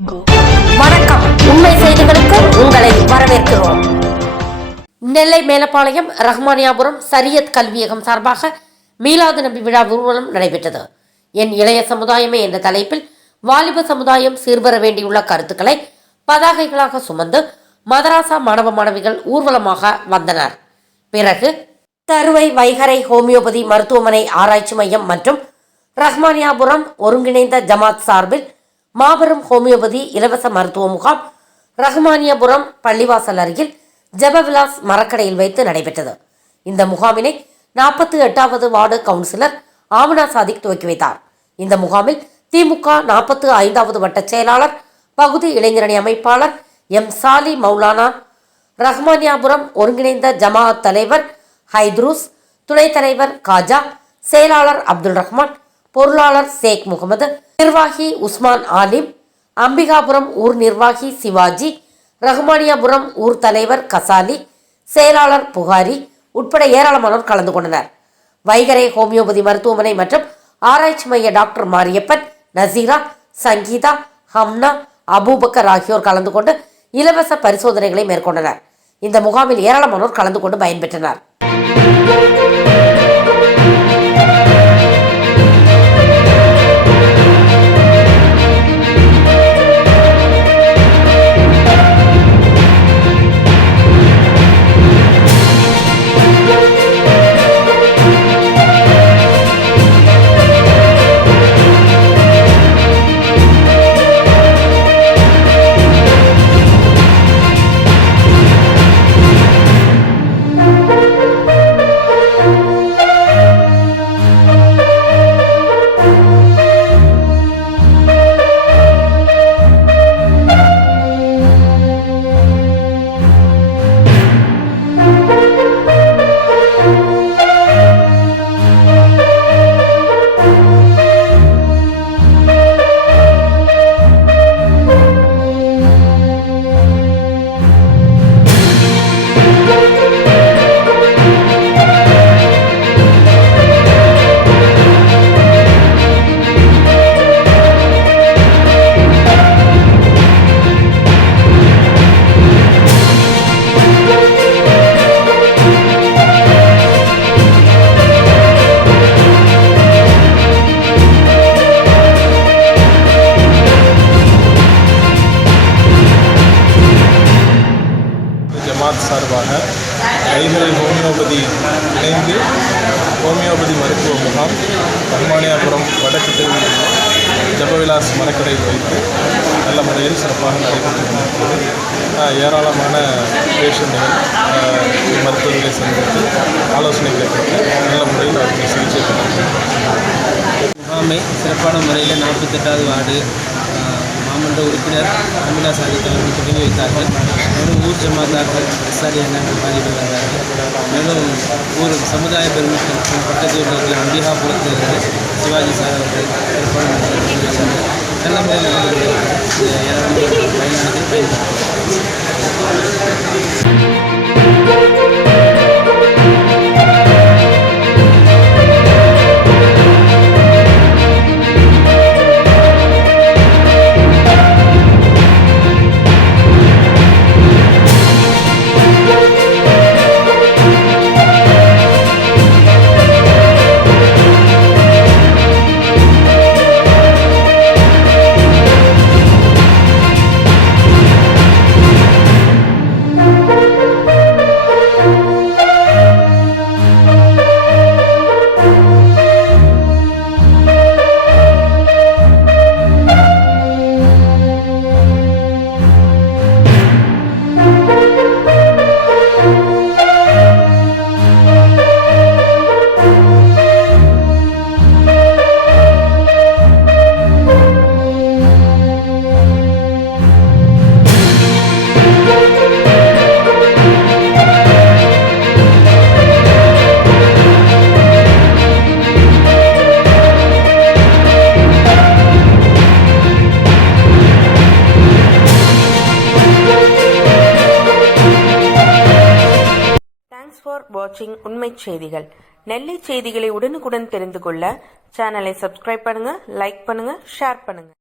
வணக்கம். உண்மை செய்திகளுக்கு உங்களை வரவேற்கிறோம். நெல்லை மேலப்பாளையம் ரஹ்மானியாபுரம் சரியத் கல்வியகம் சார்பாக மீலாது நபி விழா ஊர்வலம் நடைபெற்றது. என் இளைய சமுதாயமே என்ற தலைப்பில் வாலிப சமுதாயம் சீர்பெற வேண்டியுள்ள கருத்துக்களை பதாகைகளாக சுமந்து மதராசா மாணவ மாணவிகள் ஊர்வலமாக வந்தனர். பிறகு தருவை வைகரை ஹோமியோபதி மருத்துவமனை ஆராய்ச்சி மையம் மற்றும் ரஹ்மானியாபுரம் ஒருங்கிணைந்த ஜமாத் சார்பில் மாபெரும் ஹோமியோபதி இலவச மருத்துவ முகாம் ரஹ்மானியாபுரம் பள்ளிவாசல் அருகில் ஜெபவிலாஸ் மரக்கடையில் வைத்து நடைபெற்றது. இந்த முகாமினை 48வது வார்டு கவுன்சிலர் ஆமினா சாதிக் துவக்கி வைத்தார். இந்த முகாமில் திமுக 45வது வட்ட செயலாளர் பகுதி இளைஞரணி அமைப்பாளர் எம் சாலி மௌலானா, ரஹ்மானியாபுரம் ஒருங்கிணைந்த ஜமாஅத் தலைவர் ஹைத்ரூஸ், துணைத் தலைவர் காஜா, செயலாளர் அப்துல் ரஹ்மான், பொருளாளர் ஷேக் முகமது, நிர்வாகி உஸ்மான் ஆலிம், அம்பிகாபுரம் ஊர் நிர்வாகி சிவாஜி, ரஹ்மானியாபுரம் ஊர் தலைவர் கசாலி, செயலாளர் புகாரி உட்பட ஏராளமானோர் கலந்து கொண்டனர். வைகரை ஹோமியோபதி மருத்துவமனை மற்றும் ஆராய்ச்சி மைய டாக்டர் மாரியப்பன், நசீரா, சங்கீதா, ஹம்னா, அபூபக்கர் ஆகியோர் கலந்து கொண்டு இலவச பரிசோதனைகளை மேற்கொண்டனர். இந்த முகாமில் ஏராளமானோர் கலந்து கொண்டு பயன்பெற்றனர். ஜமாத் சார்பாக வைகரை ஹோமியோபதி இணைந்து ஹோமியோபதி மருத்துவ முகாம் ரஹ்மானியாபுரம் வடக்கு தெருவில் ஜெபவிலாஸ் மரக்கடையில் வைத்து நல்ல முறையில் சிறப்பாக நடைபெற்று ஏராளமான பேஷண்ட்டுகள் மருத்துவர்களை சந்தித்து ஆலோசனைகளை கொடுத்து நல்ல முறையில் அவர்கள் சிகிச்சை பெற்றார்கள். முகாமை சிறப்பான முறையில் 48வது வார்டு மாமன்ற உறுப்பினர் ஆமினா சாதிக் அவர்கள் தொடங்கி வைத்தார்கள். மேலும் ஊர் ஜமாத்தார்கள் கசாலி அண்ணங்கள் பாதிப்பு வந்தார்கள். மேலும் ஊர் சமுதாய பெருமக்கள் பக்கத்தில் உள்ள அம்பிகாபுரத்திலிருந்து சிவாஜி சார் அவர்கள் சிறப்பான முறையில் நல்ல முறையில் ஏராளமான பயனாளர்கள் பயன்படுத்தினார்கள். வாட்சிங் உண்மை செய்திகள். நெல்லை செய்திகளை உடனுக்குடன் தெரிந்து கொள்ள சேனலை சப்ஸ்கிரைப் பண்ணுங்க, லைக் பண்ணுங்க, ஷேர் பண்ணுங்க.